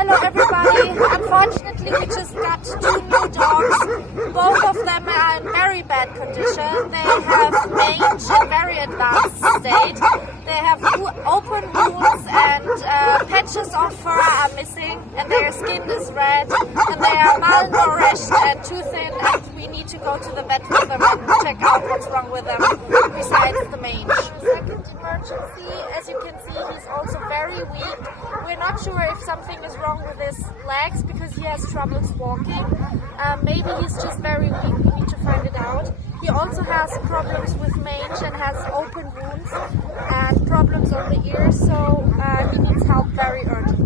Hello everybody. Unfortunately, we just got 2 new dogs. Both of them are in very bad condition. They have mange in very advanced state. They have open wounds and patches of fur are missing, and their skin is red, and they are malnourished and too thin, and we need to go to the vet with them and check out what's wrong with them besides the mange. Second emergency, as you can see, he's also very weak. We're not sure if something is wrong with his legs because he has troubles walking. Maybe he's just very weak. We need to find it out. He also has problems with mange and has open wounds and problems on the ears, so he needs help very urgently.